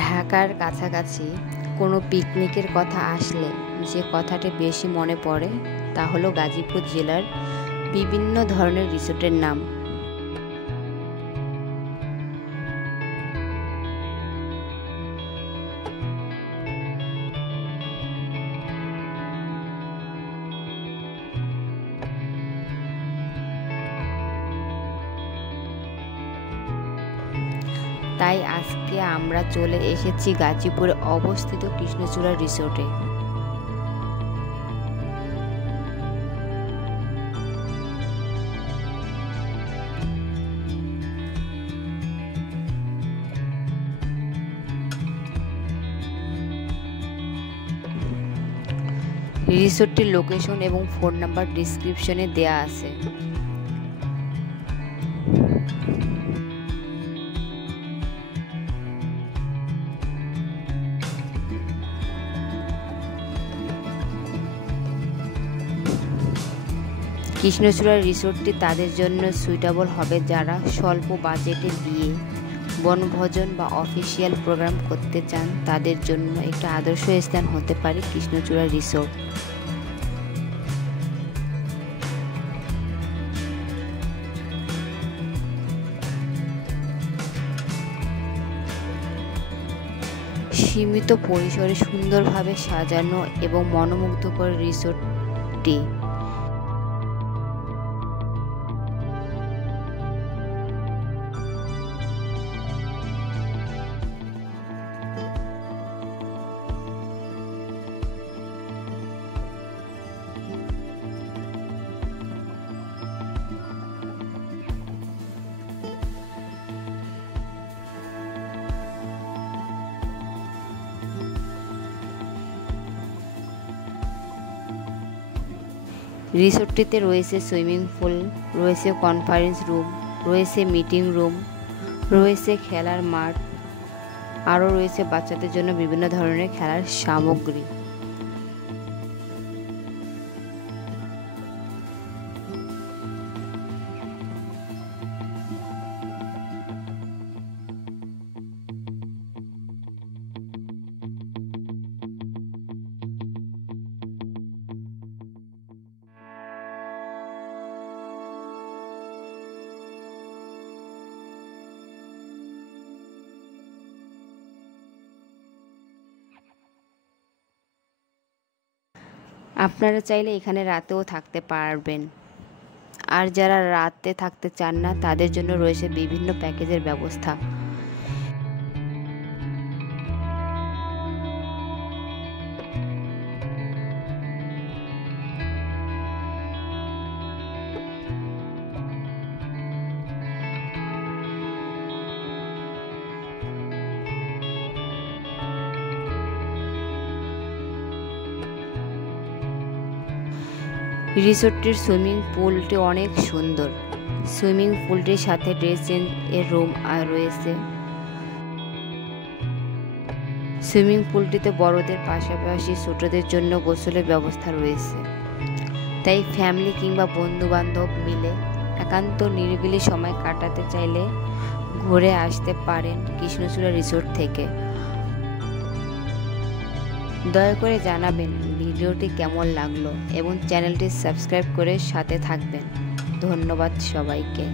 ঢাকার কাছাকাছি কোনো পিকনিকের কথা আসলে যে কথাটি বেশি মনে পড়ে তা হলো গাজীপুর জেলার বিভিন্ন ধরনের রিসোর্টের নাম। তাই আজকে আমরা চলে এসেছি গাজীপুরে অবস্থিত কৃষ্ণচূড়া রিসোর্টে। রিসোর্টটির লোকেশন এবং ফোন নাম্বার ডিসক্রিপশনে দেয়া আছে। কৃষ্ণচূড়া রিসোর্টটি তাদের জন্য সুইটেবল হবে যারা স্বল্প বাজেটে বিয়ে, বনভোজন বা অফিসিয়াল প্রোগ্রাম করতে চান। তাদের জন্য একটা আদর্শ স্থান হতে পারে কৃষ্ণচূড়া রিসোর্ট। সীমিত পরিসরে সুন্দরভাবে সাজানো এবং মনোমুগ্ধকর রিসোর্টটি রিসোর্টটিতে রয়েছে সুইমিং পুল, রয়েছে কনফারেন্স রুম, রয়েছে মিটিং রুম, রয়েছে খেলার মাঠ, আরও রয়েছে বাচ্চাদের জন্য বিভিন্ন ধরনের খেলার সামগ্রী। আপনারা চাইলে এখানে রাতেও থাকতে পারবেন। আর যারা রাতে থাকতে চান না তাদের জন্য রয়েছে বিভিন্ন প্যাকেজের ব্যবস্থা। রিসোর্টটির সুইমিং পুলটি অনেক সুন্দর। সুইমিং পুলটির সাথে ড্রেস চেঞ্জ এর রুম রয়েছে। সুইমিং পুলটিতে বড়দের পাশাপাশি ছোটদের জন্য গোসলের ব্যবস্থা রয়েছে। তাই ফ্যামিলি কিংবা বন্ধু বান্ধব মিলে একান্ত নিরিবিলি সময় কাটাতে চাইলে ঘুরে আসতে পারেন কৃষ্ণচূড়া রিসোর্ট থেকে। দয়া করে জানাবেন ভিডিওটি কেমন লাগলো এবং চ্যানেলটি সাবস্ক্রাইব করে সাথে থাকবেন। ধন্যবাদ সবাইকে।